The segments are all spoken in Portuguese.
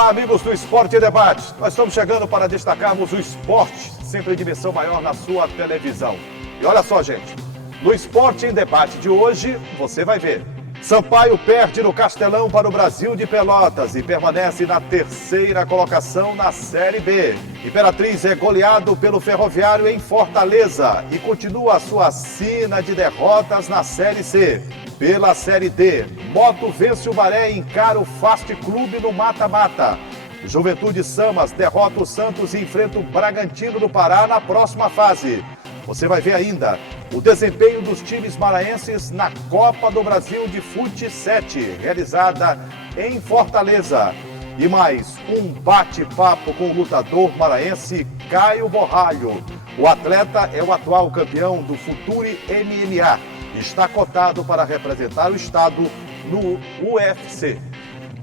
Olá, amigos do Esporte em Debate. Nós estamos chegando para destacarmos o esporte, sempre em dimensão maior na sua televisão. E olha só, gente, no Esporte em Debate de hoje, você vai ver. Sampaio perde no Castelão para o Brasil de Pelotas e permanece na terceira colocação na Série B. Imperatriz é goleado pelo Ferroviário em Fortaleza e continua a sua sina de derrotas na Série C. Pela Série D, Moto vence o Maré e encara o Fast Clube no mata-mata. Juventude Samas derrota o Santos e enfrenta o Bragantino do Pará na próxima fase. Você vai ver ainda o desempenho dos times maranhenses na Copa do Brasil de Fute 7, realizada em Fortaleza. E mais um bate-papo com o lutador maranhense Caio Borralho. O atleta é o atual campeão do Futuri MMA. Está cotado para representar o estado no UFC.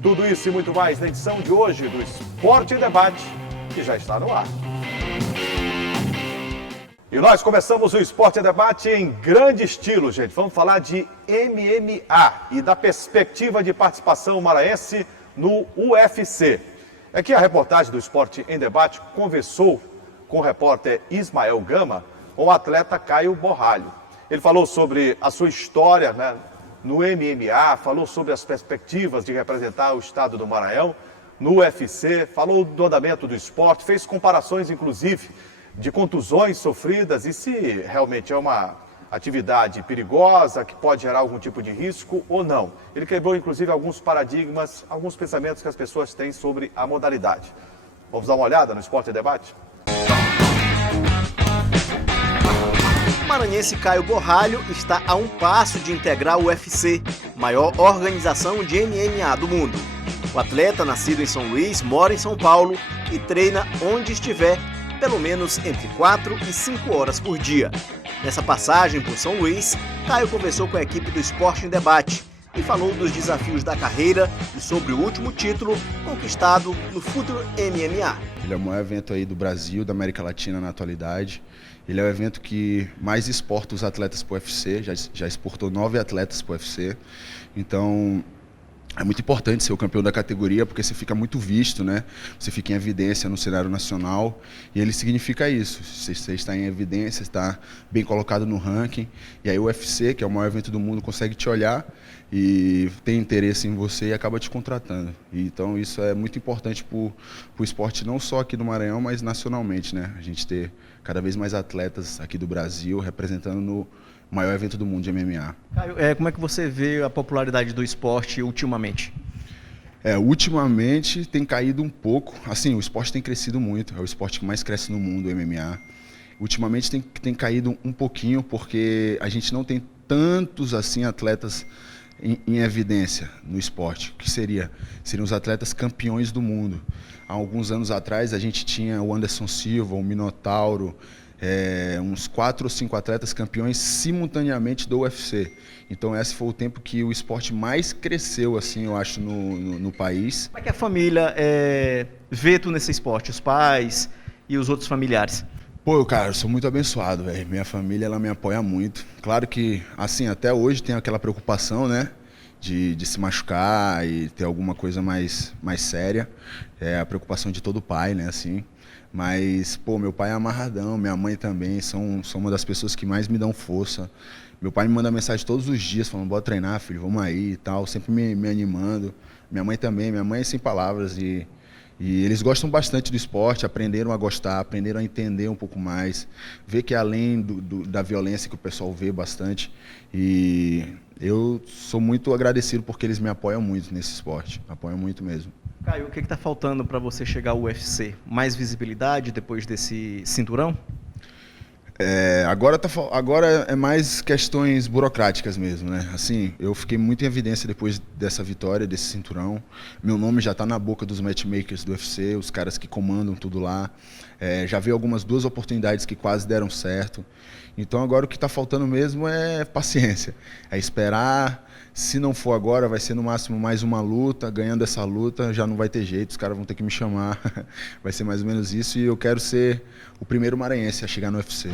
Tudo isso e muito mais na edição de hoje do Esporte em Debate, que já está no ar. E nós começamos o Esporte em Debate em grande estilo, gente. Vamos falar de MMA e da perspectiva de participação maranhense no UFC. Aqui a reportagem do Esporte em Debate conversou com o repórter Ismael Gama com o atleta Caio Borralho. Ele falou sobre a sua história, né, no MMA, falou sobre as perspectivas de representar o estado do Maranhão no UFC, falou do andamento do esporte, fez comparações, inclusive, de contusões sofridas e se realmente é uma atividade perigosa, que pode gerar algum tipo de risco ou não. Ele quebrou, inclusive, alguns paradigmas, alguns pensamentos que as pessoas têm sobre a modalidade. Vamos dar uma olhada no Esporte em Debate? O maranhense Caio Borralho está a um passo de integrar o UFC, maior organização de MMA do mundo. O atleta, nascido em São Luís, mora em São Paulo e treina onde estiver, pelo menos entre 4 e 5 horas por dia. Nessa passagem por São Luís, Caio conversou com a equipe do Esporte em Debate e falou dos desafios da carreira e sobre o último título conquistado no Futuri MMA. Ele é o maior evento aí do Brasil, da América Latina na atualidade. Ele é o evento que mais exporta os atletas para o UFC, já exportou 9 atletas para o UFC. Então, é muito importante ser o campeão da categoria, porque você fica muito visto, né? Você fica em evidência no cenário nacional, e ele significa isso. Você está em evidência, está bem colocado no ranking, e aí o UFC, que é o maior evento do mundo, consegue te olhar e tem interesse em você e acaba te contratando. Então isso é muito importante para o esporte, não só aqui no Maranhão, mas nacionalmente, né? A gente ter cada vez mais atletas aqui do Brasil representando no maior evento do mundo de MMA. Caio, como é que você vê a popularidade do esporte ultimamente? Ultimamente tem caído um pouco. Assim, o esporte tem crescido muito. É o esporte que mais cresce no mundo, o MMA. Ultimamente tem caído um pouquinho porque a gente não tem tantos assim atletas em evidência no esporte. O que seriam os atletas campeões do mundo. Há alguns anos atrás a gente tinha o Anderson Silva, o Minotauro, uns 4 ou 5 atletas campeões simultaneamente do UFC. Então esse foi o tempo que o esporte mais cresceu, assim, eu acho, no país. Como é que a família vê tu nesse esporte, os pais e os outros familiares? Pô, cara, eu sou muito abençoado, velho. Minha família, ela me apoia muito. Claro que, assim, até hoje tem aquela preocupação, né, de se machucar e ter alguma coisa mais séria. É a preocupação de todo pai, né, assim. Mas, pô, meu pai é amarradão, minha mãe também, são uma das pessoas que mais me dão força. Meu pai me manda mensagem todos os dias, falando, bora treinar, filho, vamos aí e tal, sempre me animando. Minha mãe também, minha mãe é sem palavras e eles gostam bastante do esporte, aprenderam a gostar, aprenderam a entender um pouco mais, ver que além da violência que o pessoal vê bastante, e eu sou muito agradecido porque eles me apoiam muito nesse esporte, apoiam muito mesmo. Caio, o que está faltando para você chegar ao UFC? Mais visibilidade depois desse cinturão? Agora é mais questões burocráticas mesmo, né? Assim, eu fiquei muito em evidência depois dessa vitória, desse cinturão. Meu nome já está na boca dos matchmakers do UFC, os caras que comandam tudo lá. Já vi algumas 2 oportunidades que quase deram certo. Então agora o que está faltando mesmo é paciência. É esperar. Se não for agora, vai ser no máximo mais uma luta. Ganhando essa luta, já não vai ter jeito, os caras vão ter que me chamar. Vai ser mais ou menos isso e eu quero ser o primeiro maranhense a chegar no UFC.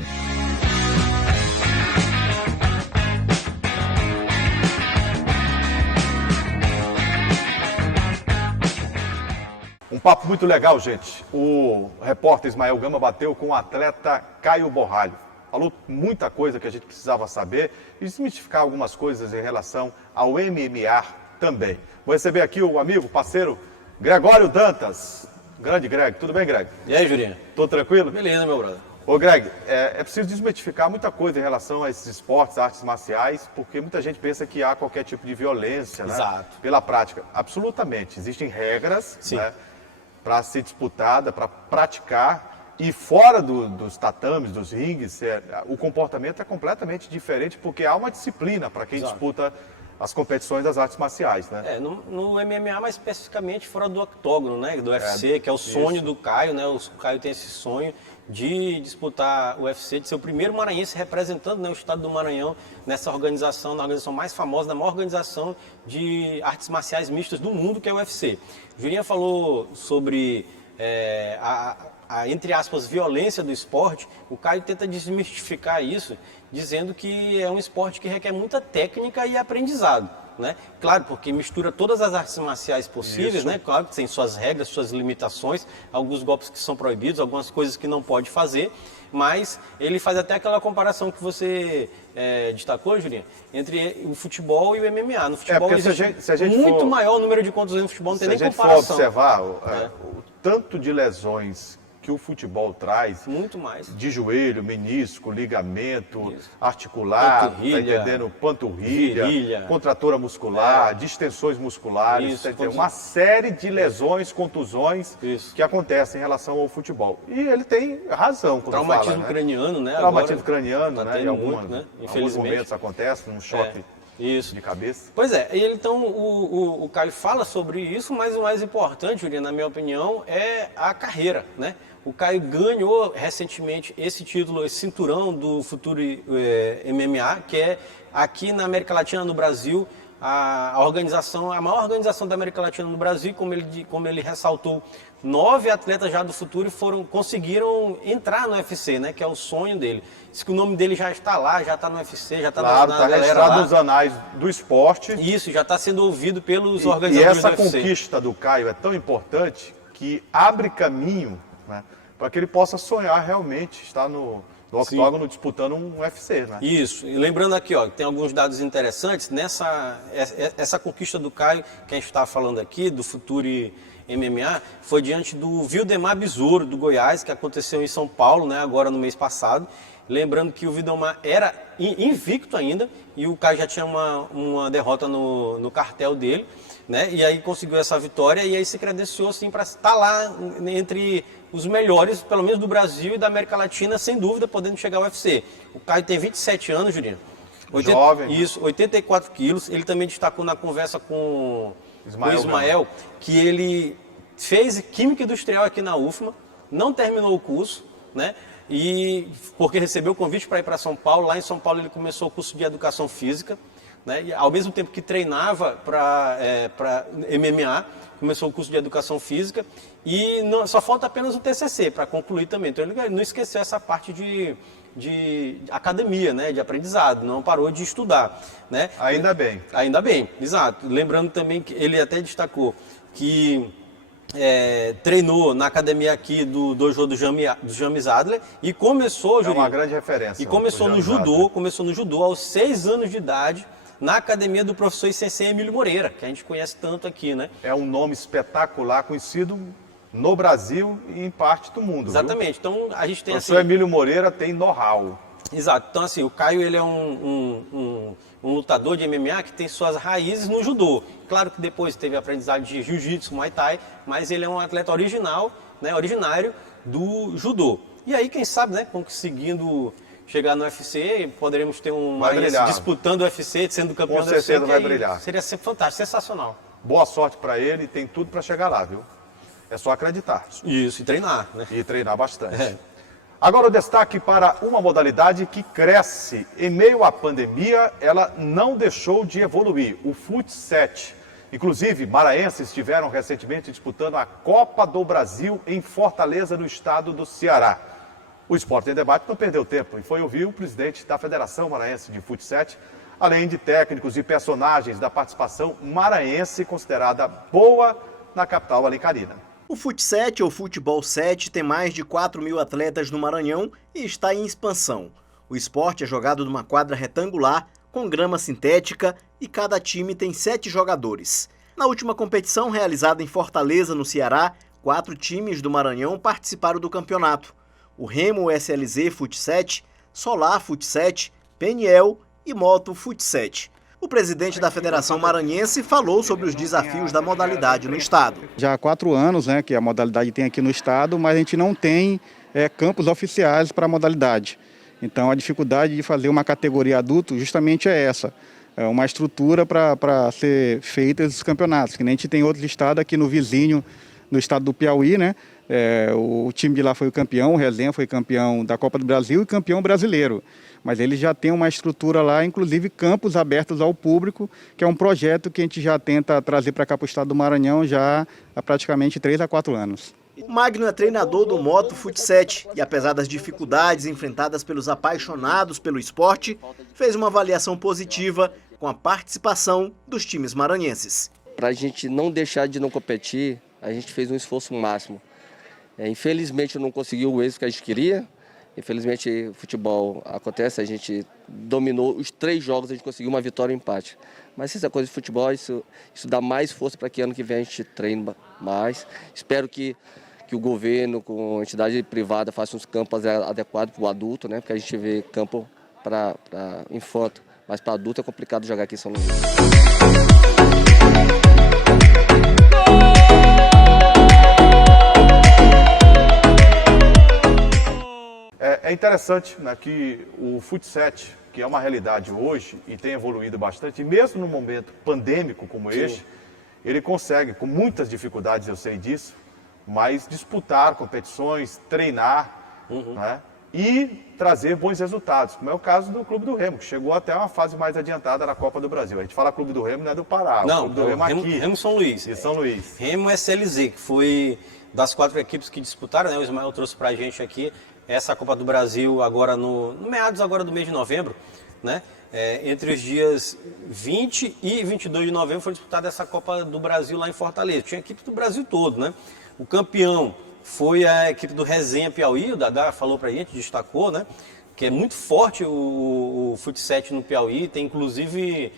papo muito legal, gente. O repórter Ismael Gama bateu com o atleta Caio Borralho. Falou muita coisa que a gente precisava saber e desmistificar algumas coisas em relação ao MMA também. Vou receber aqui o amigo, parceiro, Gregório Dantas. Grande Greg, tudo bem, Greg? E aí, Jurinho? Tudo tranquilo? Beleza, meu brother. Ô Greg, é preciso desmitificar muita coisa em relação a esses esportes, artes marciais, porque muita gente pensa que há qualquer tipo de violência, né? Exato. Pela prática. Absolutamente. Existem regras, Sim. né, para ser disputada, para praticar. E fora dos tatames, dos ringues, o comportamento é completamente diferente, porque há uma disciplina para quem Exato. disputa as competições das artes marciais, né? No MMA, mais especificamente fora do octógono, né? Do UFC, que é o sonho isso. do Caio, né? O Caio tem esse sonho de disputar o UFC, de ser o primeiro maranhense representando, né, o estado do Maranhão nessa organização, na organização mais famosa, na maior organização de artes marciais mistas do mundo, que é o UFC. O Jurinha falou sobre entre aspas, violência do esporte. O Caio tenta desmistificar isso, dizendo que é um esporte que requer muita técnica e aprendizado, né? Claro, porque mistura todas as artes marciais possíveis, Isso. né? Claro que tem suas regras, suas limitações, alguns golpes que são proibidos, algumas coisas que não pode fazer, mas ele faz até aquela comparação que você destacou, Julinho, entre o futebol e o MMA. No futebol porque existe se a gente muito for- maior o número de contusões no futebol, não tem Se a nem gente for comparação. observar o tanto de lesões que o futebol traz, Muito mais. de joelho, menisco, ligamento, Isso. articular, Panturrilha, tá entendendo? Panturrilha, virilha. contratura muscular, distensões musculares, Isso, tá entendendo? Uma série de lesões, contusões Isso. que acontecem em relação ao futebol. E ele tem razão quando Traumatismo fala, né? craniano, né? Traumatismo Agora craniano, tá né? Em tendo alguns muito, né? alguns Infelizmente. momentos acontece, um choque Isso. de cabeça. Pois é, e então o Caio fala sobre isso, mas o mais importante, Juliana, na minha opinião, é a carreira, né? O Caio ganhou recentemente esse título, esse cinturão do Futuro MMA, que é aqui na América Latina, no Brasil, a maior organização da América Latina no Brasil, como ele ressaltou, 9 atletas já do Futuro conseguiram entrar no UFC, né? Que é o sonho dele. Diz que o nome dele já está lá, já está no UFC, já está Claro, na está galera registrado lá. nos anais do esporte. Isso, já está sendo ouvido pelos E organizadores essa do UFC. conquista do Caio é tão importante que abre caminho, né, para que ele possa sonhar realmente estar no octógono disputando um UFC, né? Isso, e lembrando aqui, ó, tem alguns dados interessantes, essa conquista do Caio, que a gente está falando aqui, do Futuro MMA, foi diante do Wildemar Besouro, do Goiás, que aconteceu em São Paulo, né, agora no mês passado. Lembrando que o Wildemar era invicto ainda, e o Caio já tinha uma derrota no cartel dele, né, e aí conseguiu essa vitória, e aí se credenciou assim, para estar lá entre os melhores, pelo menos do Brasil e da América Latina, sem dúvida, podendo chegar ao UFC. O Caio tem 27 anos, Julinho. Jovem. Isso, 84 quilos. Ele também destacou na conversa com Ismael o Ismael que ele fez Química Industrial aqui na UFMA, não terminou o curso, né? E porque recebeu o convite para ir para São Paulo. Lá em São Paulo ele começou o curso de Educação Física, né? E ao mesmo tempo que treinava para MMA, começou o curso de Educação Física e só falta apenas o TCC para concluir também. Então ele não esqueceu essa parte de academia, né, de aprendizado, não parou de estudar, né? Ainda bem. Ainda bem, exato. Lembrando também que ele até destacou que treinou na academia aqui do dojo do James Adler e começou, É uma Julinho, grande referência. e começou o no James judô, Adler. começou no judô aos 6 anos de idade, na academia do professor e sensei Emílio Moreira, que a gente conhece tanto aqui, né? É um nome espetacular, conhecido no Brasil e em parte do mundo. Exatamente. Então a gente O tem assim. professor Emílio Moreira tem know-how. Exato. Então assim, o Caio ele é um lutador de MMA que tem suas raízes no judô. Claro que depois teve aprendizado de jiu-jitsu, muay thai, mas ele é um atleta original, né, originário do judô. E aí, quem sabe, né, conseguindo chegar no UFC, poderemos ter um Vai maranhense brilhar. disputando o UFC, sendo campeão Com do UFC. certeza que vai aí brilhar. Seria fantástico, sensacional. Boa sorte para ele, tem tudo para chegar lá, viu? É só acreditar Isso, e treinar, né? e treinar bastante. É. Agora o destaque para uma modalidade que cresce. Em meio à pandemia, ela não deixou de evoluir, o futsal. Inclusive, maranhenses estiveram recentemente disputando a Copa do Brasil em Fortaleza, no estado do Ceará. O Esporte em Debate não perdeu tempo e foi ouvir o presidente da Federação Maranhense de Futsal, além de técnicos e personagens da participação maranhense considerada boa na capital alencarina. O Fut7 ou Futebol 7 tem mais de 4.000 atletas no Maranhão e está em expansão. O esporte é jogado numa quadra retangular, com grama sintética e cada time tem 7 jogadores. Na última competição, realizada em Fortaleza, no Ceará, 4 times do Maranhão participaram do campeonato. O Remo SLZ Fut7, Solar Fut7, Peniel e Moto Fut7. O presidente da Federação Maranhense falou sobre os desafios da modalidade no estado. Já há 4 anos, que a modalidade tem aqui no estado, mas a gente não tem campos oficiais para a modalidade. Então a dificuldade de fazer uma categoria adulto justamente é essa. É uma estrutura para ser feitos esses campeonatos, que nem a gente tem outros estados aqui no vizinho, no estado do Piauí, né? O time de lá foi o campeão, o Resenha foi campeão da Copa do Brasil e campeão brasileiro. Mas eles já têm uma estrutura lá, inclusive campos abertos ao público, que é um projeto que a gente já tenta trazer para cá para o estado do Maranhão já há praticamente 3 a 4 anos. O Magno é treinador do Moto Fut7 e, apesar das dificuldades enfrentadas pelos apaixonados pelo esporte, fez uma avaliação positiva com a participação dos times maranhenses. Para a gente não deixar de não competir, a gente fez um esforço máximo. Infelizmente não conseguiu o êxito que a gente queria. Infelizmente o futebol acontece, a gente dominou os 3 jogos, a gente conseguiu uma vitória e um empate. Mas essa coisa de futebol, isso dá mais força para que ano que vem a gente treine mais. Espero que o governo, com a entidade privada, faça uns campos adequados para o adulto, né? Porque a gente vê campo para infanto, mas para adulto é complicado jogar aqui em São Luís. É interessante, né, que o Fut7, que é uma realidade hoje e tem evoluído bastante, e mesmo num momento pandêmico como este, ele consegue, com muitas dificuldades, eu sei disso, mas disputar competições, treinar, né, e trazer bons resultados, como é o caso do Clube do Remo, que chegou até uma fase mais adiantada na Copa do Brasil. A gente fala Clube do Remo, não é do Pará, Não, o Clube do Remo aqui. Remo São Luís. E São Luís. Remo SLZ, que foi das 4 equipes que disputaram, né? O Ismael trouxe pra gente aqui essa Copa do Brasil agora no meados agora do mês de novembro, né? Entre os dias 20 e 22 de novembro foi disputada essa Copa do Brasil lá em Fortaleza. Tinha equipe do Brasil todo, né? O campeão foi a equipe do Resenha Piauí, o Dadá falou pra gente, destacou, né? Que é muito forte o Fut7 no Piauí, tem inclusive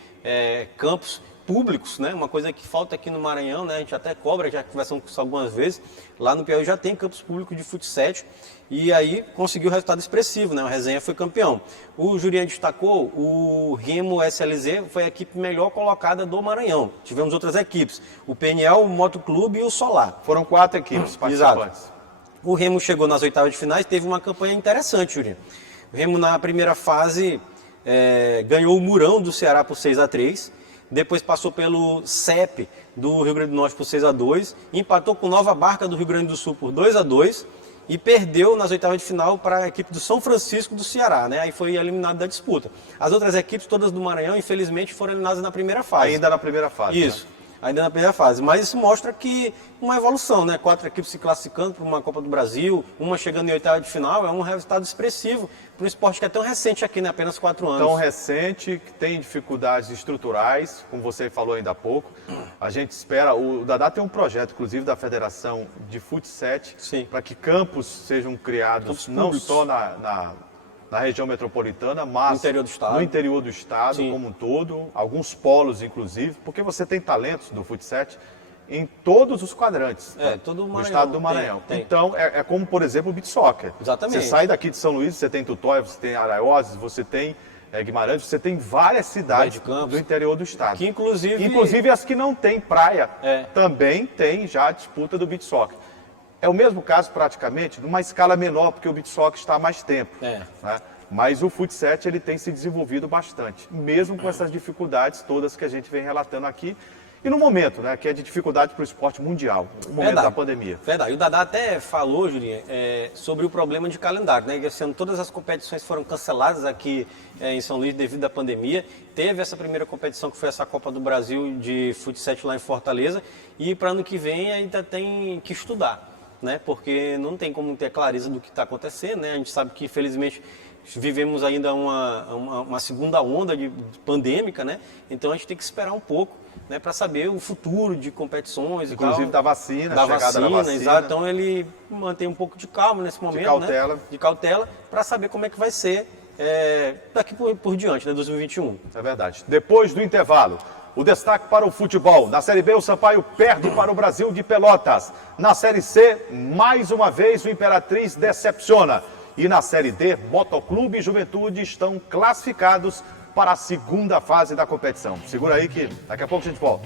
campos públicos, né? Uma coisa que falta aqui no Maranhão, né? A gente até cobra, já conversamos com isso algumas vezes. Lá no Piauí já tem campos públicos de Fut7 e aí conseguiu resultado expressivo, né? O Resenha foi campeão. O Jurian destacou, o Remo SLZ foi a equipe melhor colocada do Maranhão. Tivemos outras equipes, o Peniel, o Motoclube e o Solar. Foram 4 equipes participantes. Exato. O Remo chegou nas oitavas de finais, teve uma campanha interessante, Jurian. O Remo na primeira fase ganhou o Murão do Ceará por 6-3. Depois passou pelo CEP do Rio Grande do Norte por 6-2, empatou com Nova Barca do Rio Grande do Sul por 2-2 e perdeu nas oitavas de final para a equipe do São Francisco do Ceará, né? Aí foi eliminado da disputa. As outras equipes, todas do Maranhão, infelizmente foram eliminadas na primeira fase. Ainda na primeira fase. Isso. Né? Ainda na primeira fase, mas isso mostra que uma evolução, né? 4 equipes se classificando para uma Copa do Brasil, uma chegando em oitava de final, é um resultado expressivo para um esporte que é tão recente aqui, né? Apenas 4 anos. Tão recente, que tem dificuldades estruturais, como você falou ainda há pouco. A gente espera, o Dadá tem um projeto, inclusive, da Federação de Fut7, para que campos sejam criados, campos não públicos. só na região metropolitana, mas no interior do estado, Sim. como um todo, alguns polos inclusive, porque você tem talentos do Fut7 em todos os quadrantes todo o do Maranhão, estado do Maranhão. tem. Então, é como, por exemplo, o beach soccer. Exatamente. Você sai daqui de São Luís, você tem Tutóia, você tem Araioses, você tem Guimarães, você tem várias cidades do interior do estado. Que inclusive... Inclusive as que não têm praia, também tem já a disputa do beach soccer. É o mesmo caso praticamente, numa escala menor, porque o beach soccer está há mais tempo. Né? Mas o Fut7 ele tem se desenvolvido bastante, mesmo com essas dificuldades todas que a gente vem relatando aqui. E no momento, né, que é de dificuldade para o esporte mundial, no momento da pandemia. Verdade. E o Dadá até falou, Julinho, sobre o problema de calendário, né? Esse ano todas as competições foram canceladas aqui em São Luís devido à pandemia. Teve essa primeira competição que foi essa Copa do Brasil de Fut7 lá em Fortaleza. E para ano que vem ainda tem que estudar. né? Porque não tem como ter clareza do que está acontecendo, né? A gente sabe que, infelizmente, vivemos ainda uma segunda onda pandêmica, né? Então a gente tem que esperar um pouco, né, para saber o futuro de competições e tal. Inclusive da vacina, Da chegada da vacina, vacina. exato. Então ele mantém um pouco de calma nesse momento, cautela. né? De cautela, para saber como é que vai ser daqui por diante, né, 2021. É verdade. Depois do intervalo, o destaque para o futebol. Na Série B, o Sampaio perde para o Brasil de Pelotas. Na Série C, mais uma vez, o Imperatriz decepciona. E na Série D, Motoclube e Juventude estão classificados para a segunda fase da competição. Segura aí que daqui a pouco a gente volta.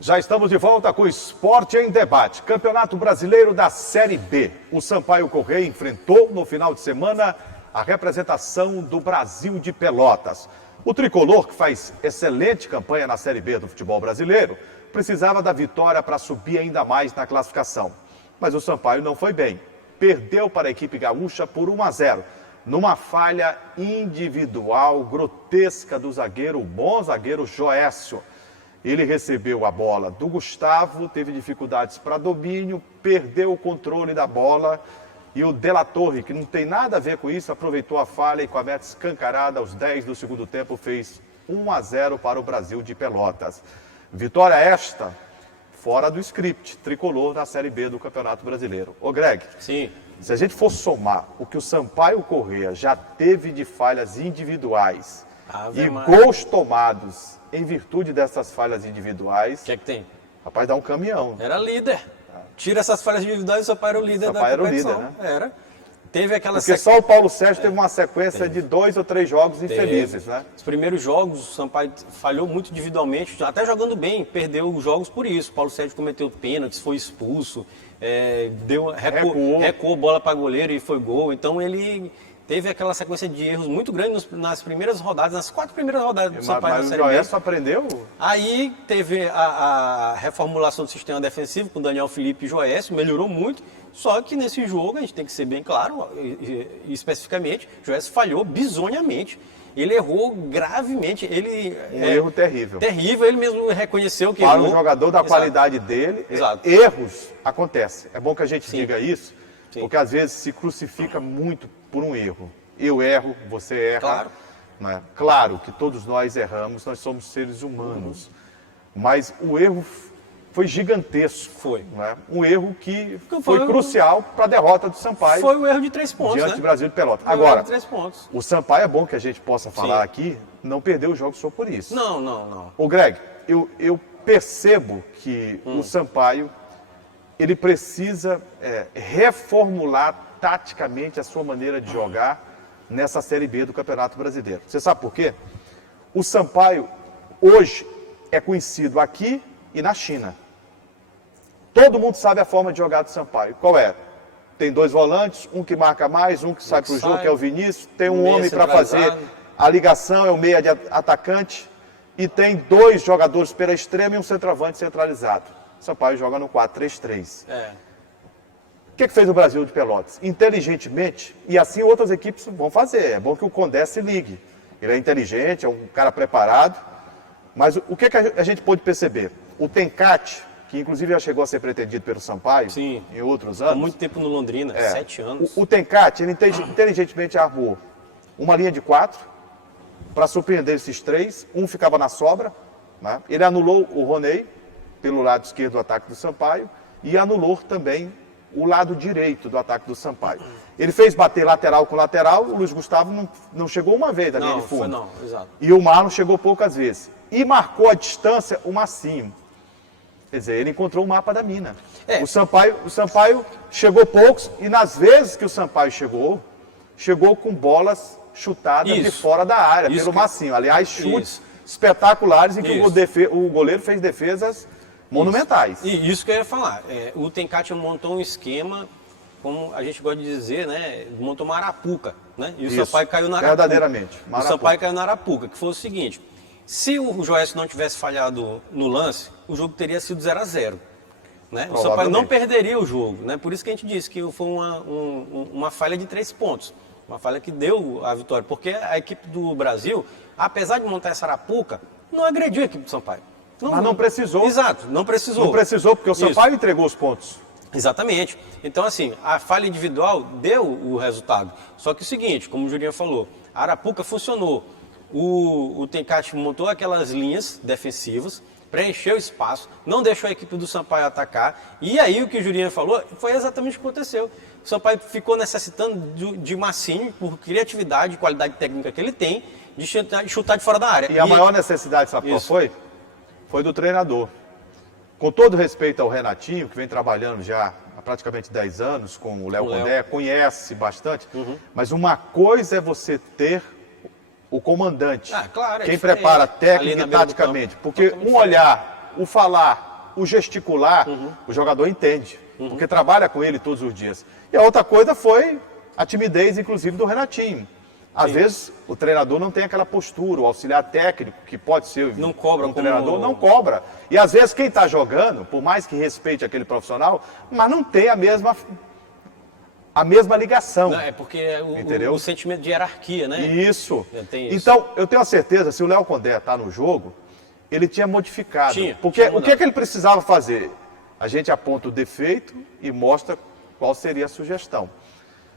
Já estamos de volta com o Esporte em Debate. Campeonato Brasileiro da Série B. O Sampaio Corrêa enfrentou no final de semana a representação do Brasil de Pelotas. O tricolor, que faz excelente campanha na Série B do futebol brasileiro, precisava da vitória para subir ainda mais na classificação. Mas o Sampaio não foi bem. Perdeu para a equipe gaúcha por 1-0, numa falha individual grotesca do zagueiro, o bom zagueiro Joécio. Ele recebeu a bola do Gustavo, teve dificuldades para domínio, perdeu o controle da bola e o De La Torre, que não tem nada a ver com isso, aproveitou a falha e com a meta escancarada aos 10 do segundo tempo fez 1-0 para o Brasil de Pelotas. Vitória esta fora do script tricolor na Série B do Campeonato Brasileiro. Ô Greg, Sim. se a gente for somar o que o Sampaio Corrêa já teve de falhas individuais Ave e Maria. gols tomados em virtude dessas falhas individuais, O que é que tem? rapaz, dá um caminhão. Era líder. Tira essas falhas individuais, o Sampaio era o líder da Sampaio era o competição. líder, né? Era. Teve aquela Porque só o Paulo Sérgio teve uma sequência de 2 ou 3 jogos infelizes, né? Os primeiros jogos, o Sampaio falhou muito individualmente, até jogando bem, perdeu os jogos por isso. O Paulo Sérgio cometeu pênaltis, foi expulso, recuou bola para goleiro e foi gol. Então ele teve aquela sequência de erros muito grande nas primeiras rodadas, nas 4 primeiras rodadas do Sampaio Mas na o Série B. Joécio aprendeu? Aí teve a reformulação do sistema defensivo com Daniel Felipe e Joécio, melhorou muito, só que nesse jogo, a gente tem que ser bem claro, e especificamente, Joécio falhou bizonhamente. Ele errou gravemente, Um erro terrível. Terrível, ele mesmo reconheceu que Para errou. um jogador da Exato. qualidade dele, Exato. erros acontecem. É bom que a gente Sim. diga isso, Sim. porque às vezes se crucifica muito por um erro. Eu erro, você erra. Claro. Né? Claro que todos nós erramos, nós somos seres humanos. Mas o erro foi gigantesco. Foi. Né? Um erro que Foi foi um- crucial para a derrota do Sampaio Foi um erro de 3 pontos, diante né? do Brasil de Pelotas. Foi um erro Agora, de 3 pontos. o Sampaio é bom que a gente possa falar Sim. aqui, não perdeu o jogo só por isso. Não. Ô Greg, eu percebo que o Sampaio, ele precisa reformular taticamente a sua maneira de jogar nessa Série B do Campeonato Brasileiro. Você sabe por quê? O Sampaio, hoje, é conhecido aqui e na China. Todo mundo sabe a forma de jogar do Sampaio. Qual é? Tem 2 volantes, um que marca mais, um que sai para o jogo, que é o Vinícius. Tem um meia homem para fazer centralizado. a ligação, é o meia de atacante. E tem 2 jogadores pela extrema e um centroavante centralizado. O Sampaio joga no 4-3-3. O que fez o Brasil de Pelotas? Inteligentemente, e assim outras equipes vão fazer. É bom que o Condé se ligue. Ele é inteligente, é um cara preparado. Mas o que a gente pode perceber? O Tencate, que inclusive já chegou a ser pretendido pelo Sampaio Sim. em outros Há anos. muito tempo no Londrina, 7 anos. O Tencate, ele inteligentemente armou uma linha de 4 para surpreender esses 3. Um ficava na sobra. Né? Ele anulou o Roney pelo lado esquerdo do ataque do Sampaio e anulou também o lado direito do ataque do Sampaio. Ele fez bater lateral com lateral, o Luiz Gustavo não chegou uma vez da linha Não, de fundo. foi não, exato. E o Marlon chegou poucas vezes. E marcou a distância o Massinho. Quer dizer, ele encontrou o mapa da mina. O Sampaio chegou poucos e nas vezes que o Sampaio chegou com bolas chutadas de Isso. fora da área, Isso pelo que- Massinho. Aliás, chutes Isso. espetaculares em que Isso. o goleiro fez defesas monumentais. E isso que eu ia falar. O Tencate montou um esquema, como a gente gosta de dizer, né? Montou uma arapuca, né? E o Isso, Sampaio caiu na arapuca. verdadeiramente, uma O arapuca. Sampaio caiu na arapuca, que foi o seguinte: se o Joécio não tivesse falhado no lance, o jogo teria sido 0-0. Né? O Sampaio não Provavelmente. perderia o jogo, né? Por isso que a gente disse que foi uma falha de 3 pontos. Uma falha que deu a vitória, porque a equipe do Brasil, apesar de montar essa arapuca, não agrediu a equipe do Sampaio. Mas não precisou. Exato, não precisou. Não precisou, porque o Sampaio entregou os pontos. Exatamente. Então, assim, a falha individual deu o resultado. Só que é o seguinte, como o Jurinha falou, a arapuca funcionou. O Tencate montou aquelas linhas defensivas, preencheu o espaço, não deixou a equipe do Sampaio atacar. E aí o que o Jurinha falou foi exatamente o que aconteceu. O Sampaio ficou necessitando de Massini, por criatividade e qualidade técnica que ele tem, de chutar de fora da área. E a maior necessidade, sabe qual foi? Foi do treinador. Com todo respeito ao Renatinho, que vem trabalhando já há praticamente 10 anos com o Léo Condé, conhece bastante, mas uma coisa é você ter o comandante, claro, quem prepara técnica e taticamente, porque um olhar, o falar, o gesticular, o jogador entende, porque trabalha com ele todos os dias. E a outra coisa foi a timidez, inclusive, do Renatinho. Às vezes o treinador não tem aquela postura, o auxiliar técnico, que pode ser não cobra um treinador, não cobra. E às vezes quem está jogando, por mais que respeite aquele profissional, mas não tem a mesma ligação. Não, é porque entendeu? O sentimento de hierarquia, né? Isso. Isso. Então, eu tenho a certeza, se o Léo Condé está no jogo, ele tinha modificado. Porque o que é que ele precisava fazer? A gente aponta o defeito e mostra qual seria a sugestão.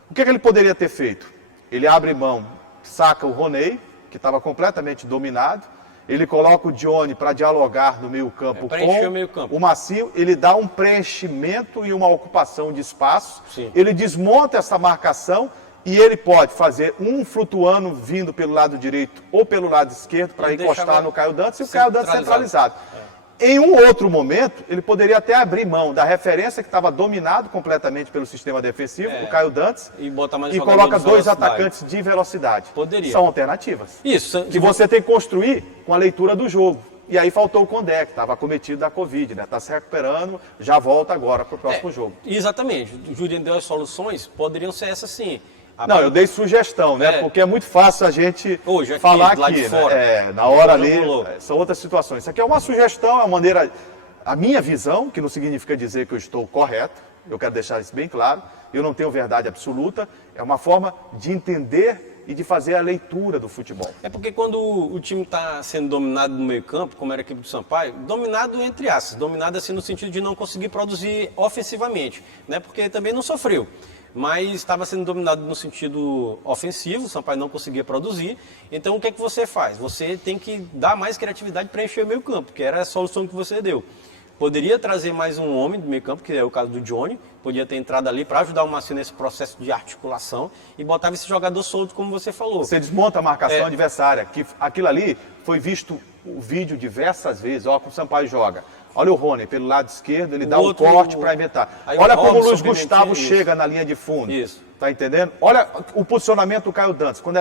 O que é que ele poderia ter feito? Ele abre mão, saca o Roney, que estava completamente dominado. Ele coloca o Johnny para dialogar no meio-campo com o Massinho. Ele dá um preenchimento e uma ocupação de espaço. Sim. Ele desmonta essa marcação e ele pode fazer um flutuando vindo pelo lado direito ou pelo lado esquerdo para encostar no Caio Dantas e o Caio Dantas centralizado. Em um outro momento, ele poderia até abrir mão da referência que estava dominado completamente pelo sistema defensivo, o Caio Dantas, e coloca dois atacantes de velocidade. Poderia. São alternativas. Isso. Que você tem que construir com a leitura do jogo. E aí faltou o Condé, que estava acometido da Covid, né? Está se recuperando, já volta agora para o próximo jogo. Exatamente. O Jurinho deu as soluções, poderiam ser essas sim. Não, eu dei sugestão, né? Porque é muito fácil a gente falar aqui, né? Na hora ali, são outras situações. Isso aqui é uma sugestão, é uma maneira, a minha visão, que não significa dizer que eu estou correto, eu quero deixar isso bem claro, eu não tenho verdade absoluta, é uma forma de entender e de fazer a leitura do futebol. É porque quando o time está sendo dominado no meio campo, como era a equipe do Sampaio, dominado entre aspas, dominado assim no sentido de não conseguir produzir ofensivamente, né? Porque também não sofreu. Mas estava sendo dominado no sentido ofensivo, o Sampaio não conseguia produzir. Então, o que é que você faz? Você tem que dar mais criatividade para encher o meio campo, que era a solução que você deu. Poderia trazer mais um homem do meio campo, que é o caso do Johnny, podia ter entrado ali para ajudar o Massinho nesse processo de articulação e botava esse jogador solto, como você falou. Você desmonta a marcação adversária, que aquilo ali foi visto o vídeo diversas vezes, ó, como o Sampaio joga. Olha o Rony, pelo lado esquerdo, ele dá um corte para inventar. Olha como o Luiz Gustavo chega na linha de fundo. Isso. Tá entendendo? Olha o posicionamento do Caio Dantas. Quando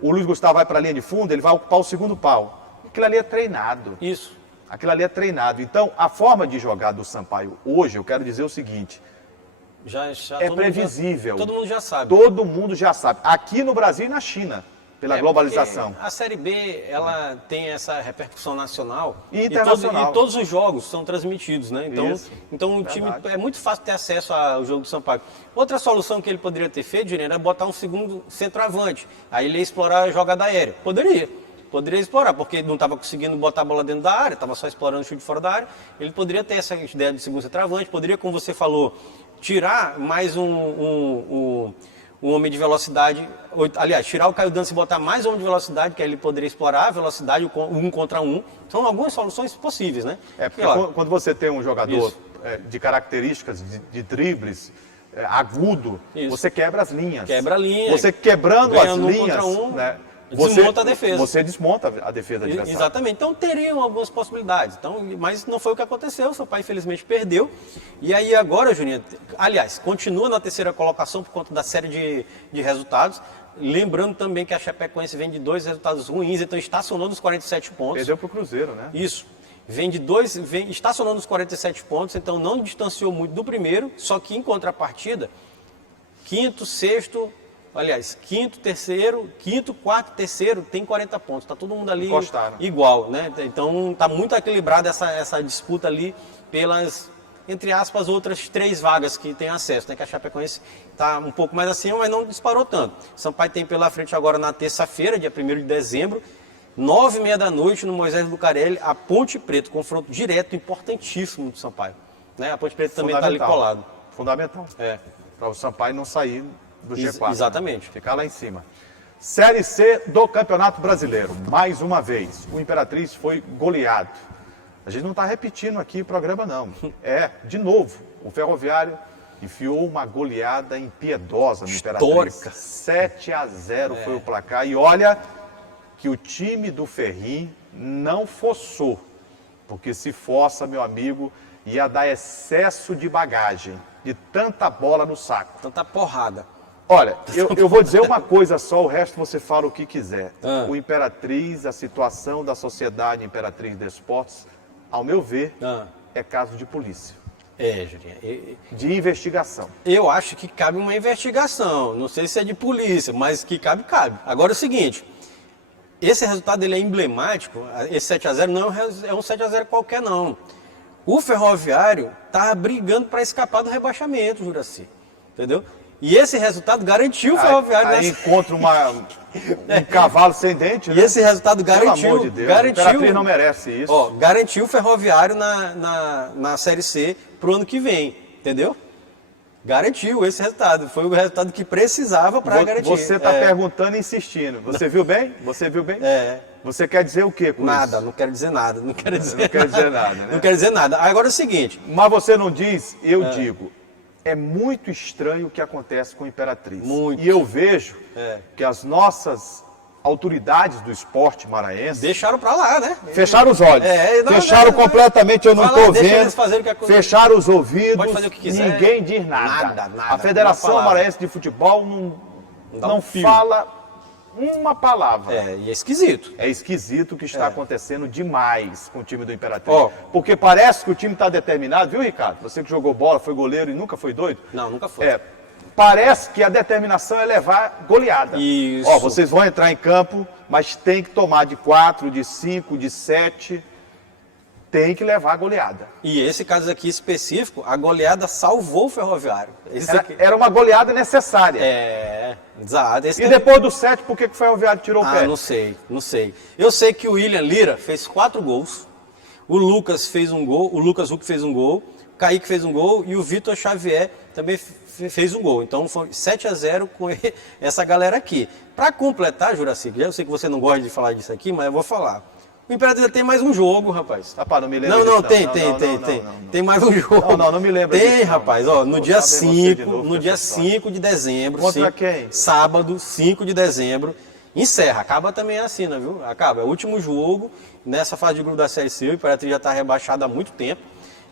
o Luiz Gustavo vai para a linha de fundo, ele vai ocupar o segundo pau. Aquilo ali é treinado. Isso. Aquilo ali é treinado. Então, a forma de jogar do Sampaio hoje, eu quero dizer o seguinte, é previsível. Todo mundo já sabe. Todo mundo já sabe. Aqui no Brasil e na China. Pela globalização. A Série B, ela tem essa repercussão nacional e internacional. E todos os jogos são transmitidos, né? Então o time é muito fácil ter acesso ao jogo do Sampaio. Outra solução que ele poderia ter feito, Juninho, era botar um segundo centroavante. Aí ele ia explorar a jogada aérea. Poderia explorar, porque não estava conseguindo botar a bola dentro da área, estava só explorando o chute fora da área. Ele poderia ter essa ideia de segundo centroavante, poderia, como você falou, tirar mais um homem de velocidade, aliás, tirar o Caio Dantas e botar mais um homem de velocidade, que aí ele poderia explorar a velocidade, um contra um. São algumas soluções possíveis, né? Porque quando você tem um jogador de características de dribles agudo, você quebra as linhas. Quebra a linha. Você quebrando as linhas, né? Desmonta a defesa. Você desmonta a defesa adversária. Exatamente. Então teriam algumas possibilidades. Mas não foi o que aconteceu. O Sampaio infelizmente perdeu. E aí agora, Juninho, aliás, continua na terceira colocação por conta da série de resultados. Lembrando também que a Chapecoense vem de 2 resultados ruins, então estacionou nos 47 pontos. Perdeu para o Cruzeiro, né? Isso. Estacionou nos 47 pontos, então não distanciou muito do primeiro, só que em contrapartida, quinto, quarto, terceiro tem 40 pontos. Está todo mundo ali igual, né? Então está muito equilibrada essa disputa ali entre aspas, outras 3 vagas que tem acesso, né? Que a Chapecoense está um pouco mais acima, mas não disparou tanto. Sampaio tem pela frente agora na terça-feira, dia 1º de dezembro, 9h30 da noite, no Moisés Lucarelli, a Ponte Preta, confronto direto importantíssimo do Sampaio. Né? A Ponte Preta também está ali colado. Fundamental. É. Para o Sampaio não sair do G4. Exatamente. Né? Ficar lá em cima. Série C do Campeonato Brasileiro. Mais uma vez, o Imperatriz foi goleado. A gente não está repetindo aqui o programa, não. De novo, o Ferroviário enfiou uma goleada impiedosa no Imperatriz. 7-0 foi o placar. E olha que o time do Ferrinho não forçou. Porque se força, meu amigo, ia dar excesso de bagagem, de tanta bola no saco. Tanta porrada. Olha, eu vou dizer uma coisa só, o resto você fala o que quiser. O Imperatriz, a situação da sociedade Imperatriz Desportes, ao meu ver, é caso de polícia. Julinha. De investigação. Eu acho que cabe uma investigação. Não sei se é de polícia, mas que cabe. Agora é o seguinte, esse resultado ele é emblemático, esse 7-0 não é um 7-0 qualquer, não. O Ferroviário estava brigando para escapar do rebaixamento, Juracy. Entendeu? E esse resultado garantiu o Ferroviário. Aí encontra um cavalo sem dente, né? E esse resultado garantiu. Pelo amor de Deus, o Imperatriz não merece isso. Garantiu o Ferroviário na Série C pro ano que vem, entendeu? Garantiu esse resultado. Foi o resultado que precisava para garantir. Você está perguntando e insistindo. Você viu bem? Você viu bem? Você quer dizer o quê com nada, isso? Não quero dizer nada. Não quero dizer nada, né? Não quero dizer nada. Agora é o seguinte. Mas você não diz, eu digo. É muito estranho o que acontece com a Imperatriz. Muito. E eu vejo que as nossas autoridades do esporte maranhense... Deixaram pra lá, né? Fecharam os olhos. Fecharam completamente, eu não estou vendo. Fecharam os ouvidos. Pode fazer o que quiser. Ninguém diz nada. A Federação Maranhense de Futebol não fala uma palavra. E é esquisito. É esquisito o que está acontecendo demais com o time do Imperatriz. Porque parece que o time está determinado, viu, Ricardo? Você que jogou bola, foi goleiro e nunca foi doido? Não, nunca foi. Parece que a determinação é levar goleada. Isso. Vocês vão entrar em campo, mas tem que tomar de 4, de 5, de 7. Tem que levar a goleada. E esse caso aqui específico, a goleada salvou o Ferroviário. Era uma goleada necessária. Exato. E depois do 7, por que o Ferroviário tirou o pé? Não sei. Eu sei que o William Lira fez 4 gols, o Lucas fez um gol, o Lucas Huck fez um gol, o Kaique fez um gol e o Vitor Xavier também fez um gol. Então foi 7-0 com essa galera aqui. Para completar, Juracy, eu sei que você não gosta de falar disso aqui, mas eu vou falar. O Imperatriz tem mais um jogo, rapaz. Não me lembro disso, tem. Tem mais um jogo. Não me lembro disso. Tem, rapaz. No dia 5 de dezembro. Contra quem? Sábado, 5 de dezembro. Encerra. Acaba também a assina, viu? Acaba. É o último jogo nessa fase de grupo da Série C. O Imperatriz já está rebaixado há muito tempo.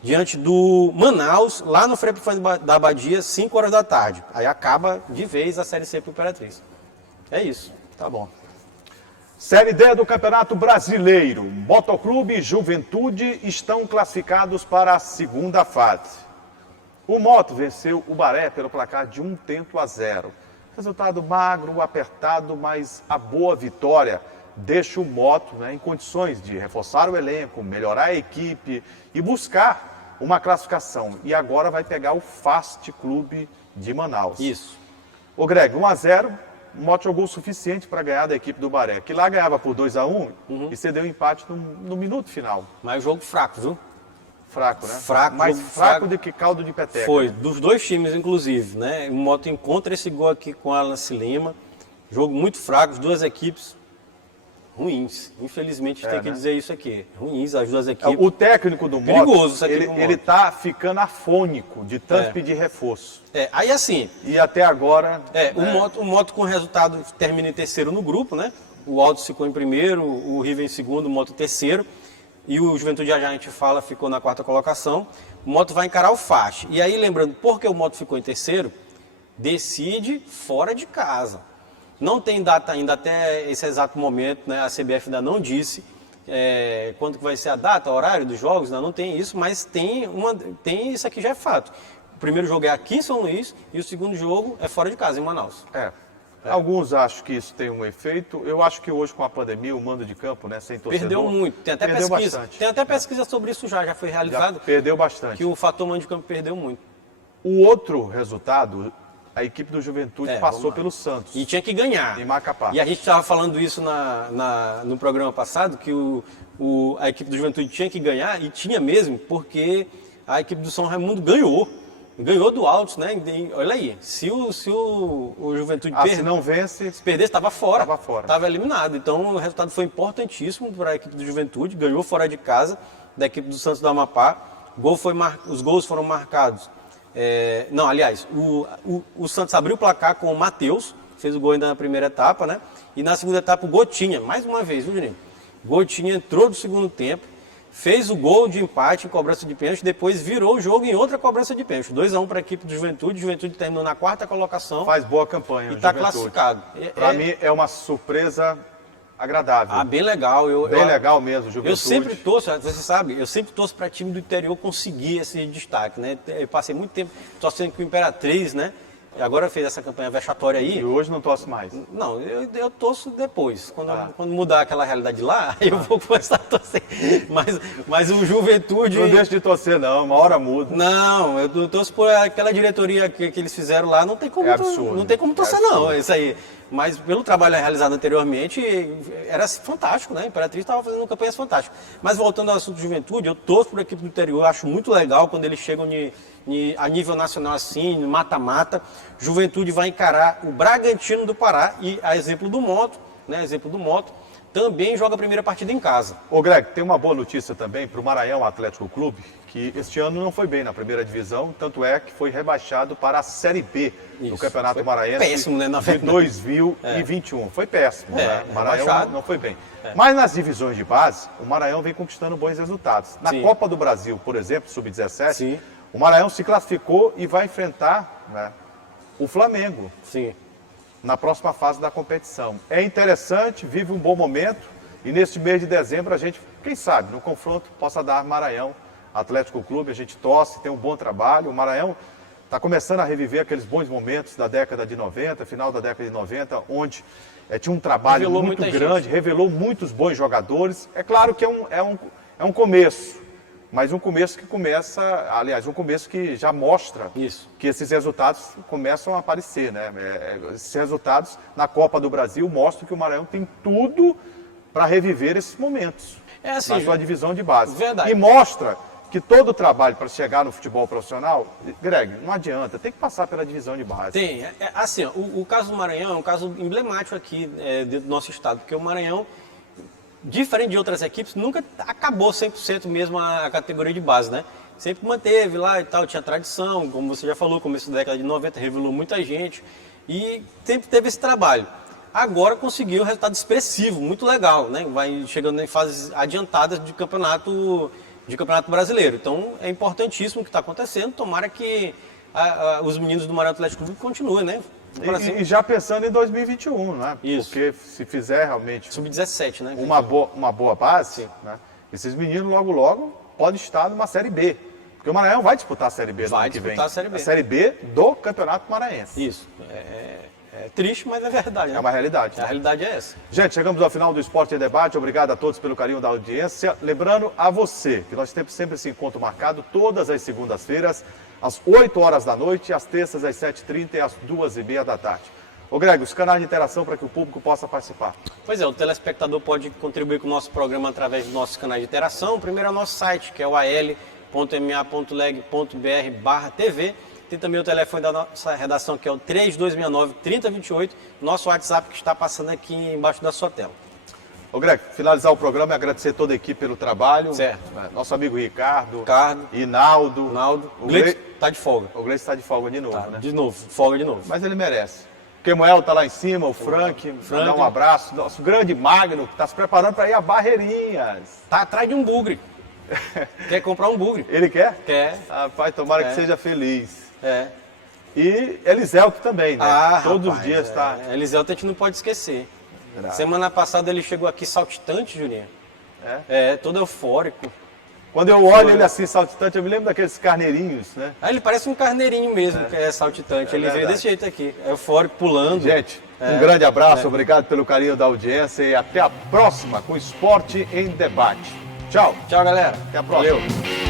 Diante do Manaus, lá no Frei Epifânio da Abadia, 5 horas da tarde. Aí acaba de vez a Série C para o Imperatriz. É isso. Tá bom. Série D do Campeonato Brasileiro. Motoclube e Juventude estão classificados para a segunda fase. O Moto venceu o Baré pelo placar de 1-0. Resultado magro, apertado, mas a boa vitória deixa o Moto em condições de reforçar o elenco, melhorar a equipe e buscar uma classificação. E agora vai pegar o Fast Clube de Manaus. Isso. Ô Greg, 1-0. O Moto jogou o suficiente para ganhar da equipe do Baré, que lá ganhava por 2-1 e cedeu empate no minuto final. Mas jogo fraco, viu? Fraco, né? Fraco. Mais fraco do que caldo de peteca. Foi, dos dois times, inclusive, né? O Moto encontra esse gol aqui com o Alan Lima. Jogo muito fraco, as duas equipes ruins. Infelizmente tem que dizer isso aqui. Ruins as duas equipes. O técnico do Moto, perigoso isso aqui ele tá ficando afônico de tanto pedir reforço. Aí assim... E até agora... O Moto com resultado termina em terceiro no grupo, né? O Altos ficou em primeiro, o River em segundo, o Moto em terceiro. E o Juventude, já a gente fala, ficou na 4ª colocação. O Moto vai encarar o Fast. E aí, lembrando, por que o Moto ficou em terceiro? Decide fora de casa. Não tem data ainda até esse exato momento, né? A CBF ainda não disse quando que vai ser a data, o horário dos jogos, ainda não tem isso, mas tem isso aqui já é fato. O primeiro jogo é aqui em São Luís e o segundo jogo é fora de casa, em Manaus. Alguns acham que isso tem um efeito. Eu acho que hoje, com a pandemia, o mando de campo, né, sem torcedor... Perdeu muito. Tem até perdeu pesquisa. bastante. Tem até pesquisa sobre isso já foi Já realizado. perdeu bastante. Que o fator mando de campo perdeu muito. O outro resultado, a equipe do Juventude Vamos passou lá. pelo Santos. E tinha que ganhar. Em Macapá. E a gente estava falando isso no programa passado, que a equipe do Juventude tinha que ganhar, e tinha mesmo, porque a equipe do São Raimundo ganhou. Ganhou do Altos, né? Olha aí, se o Juventude Se não vence, se perdesse, estava fora. Estava fora. Estava eliminado. Então o resultado foi importantíssimo para a equipe do Juventude, ganhou fora de casa da equipe do Santos do Amapá. Os gols foram marcados. Não, aliás, o Santos abriu o placar com o Matheus, fez o gol ainda na primeira etapa, né? E na segunda etapa o Gotinha, mais uma vez, viu, Juninho? Gotinha entrou no segundo tempo, fez o gol de empate em cobrança de pênalti, depois virou o jogo em outra cobrança de pênalti. 2-1 para a equipe do Juventude. O Juventude terminou na 4ª colocação. faz boa campanha. E está Juventude. classificado. Para mim é uma surpresa agradável. Bem legal. Bem legal mesmo, Juventude. Eu sempre torço, você sabe, eu sempre torço para time do interior conseguir esse destaque, né? Eu passei muito tempo torcendo com o Imperatriz, né? E agora fez essa campanha vexatória aí. E hoje não torce mais. Não, eu torço depois. Quando mudar aquela realidade lá, aí eu vou começar a torcer. Mas o Juventude... Não deixa de torcer, não. Uma hora muda. Não, eu torço por aquela diretoria que eles fizeram lá, não tem como, absurdo. Não tem como torcer, não, isso aí. Mas pelo trabalho realizado anteriormente, era fantástico, né? A Imperatriz estava fazendo campanhas fantásticas. Mas voltando ao assunto de Juventude, eu torço por equipe do interior, acho muito legal quando eles chegam a nível nacional assim, mata-mata. Juventude vai encarar o Bragantino do Pará e, a exemplo do Moto, também joga a primeira partida em casa. Ô Greg, tem uma boa notícia também para o Maranhão Atlético Clube, que este ano não foi bem na primeira divisão, tanto é que foi rebaixado para a Série B do Isso, Campeonato foi Maranhense péssimo, né, na de verdade. 2021. Foi péssimo, né? O Maranhão rebaixado. não foi bem. Mas nas divisões de base, o Maranhão vem conquistando bons resultados. Na Sim. Copa do Brasil, por exemplo, Sub-17, Sim. o Maranhão se classificou e vai enfrentar, né, o Flamengo Sim. na próxima fase da competição. É interessante, vive um bom momento e neste mês de dezembro a gente, quem sabe, no confronto possa dar Maranhão Atlético Clube, a gente torce, tem um bom trabalho. O Maranhão está começando a reviver aqueles bons momentos da década de 90, final da década de 90, onde tinha um trabalho Revelou muito muita grande, gente. revelou muitos bons jogadores. É claro que é um começo, mas um começo que começa, aliás, um começo que já mostra Isso. que esses resultados começam a aparecer, né? Esses resultados na Copa do Brasil mostram que o Maranhão tem tudo para reviver esses momentos É assim, na sua divisão de base. Verdade. E mostra que todo o trabalho para chegar no futebol profissional, Greg, não adianta, tem que passar pela divisão de base. Tem. Assim, ó, o caso do Maranhão é um caso emblemático aqui dentro do nosso estado, porque o Maranhão, diferente de outras equipes, nunca acabou 100% mesmo a categoria de base, né? Sempre manteve lá e tal, tinha tradição, como você já falou, começo da década de 90, revelou muita gente e sempre teve esse trabalho. Agora conseguiu um resultado expressivo, muito legal, né? Vai chegando em fases adiantadas de campeonato brasileiro. Então é importantíssimo o que está acontecendo, tomara que os meninos do Maranhão Atlético Clube continuem, né? E já pensando em 2021, né? Isso. Porque se fizer realmente Sub-17, né? uma boa base, né? Esses meninos logo podem estar numa Série B. Porque o Maranhão vai disputar a Série B no Vai ano que vem. disputar a Série B. A Série B do Campeonato Maranhense. Isso. É triste, mas é verdade. Né? É uma realidade. A realidade é essa. Gente, chegamos ao final do Esporte em Debate. Obrigado a todos pelo carinho da audiência. Lembrando a você que nós temos sempre esse encontro marcado todas as segundas-feiras, às 8 horas da noite, às terças às 7h30 e às 2h30 da tarde. Ô Greg, os canais de interação para que o público possa participar. Pois é, o telespectador pode contribuir com o nosso programa através dos nossos canais de interação. Primeiro é o nosso site, que é o al.ma.leg.br/TV. Tem também o telefone da nossa redação, que é o 3269-3028. Nosso WhatsApp que está passando aqui embaixo da sua tela. Ô Greg, finalizar o programa e agradecer toda a equipe pelo trabalho. Certo. Nosso amigo Ricardo. Ricardo. Inaldo. Ronaldo. O Gleito está de folga. O Gleice está de folga de novo, né? De novo, folga de novo. Mas ele merece. O Kemuel está lá em cima, o Frank, mandar um abraço. Nosso grande Magno, que está se preparando para ir a Barreirinhas. Tá atrás de um bugre. Quer comprar um bugre. Ele quer? Quer. Rapaz, tomara que seja feliz. É. E Eliselto também, né? Todos os dias está. Eliseu, a gente não pode esquecer. Graças. Semana passada ele chegou aqui saltitante, Juninho. Todo eufórico. Quando eu olho ele assim, saltitante, eu me lembro daqueles carneirinhos, né? Ele parece um carneirinho mesmo, que é saltitante. Ele veio verdade. desse jeito aqui, eufórico, pulando. Gente, um grande abraço, obrigado pelo carinho da audiência e até a próxima com Esporte em Debate. Tchau. Tchau, galera. Até a próxima. Valeu.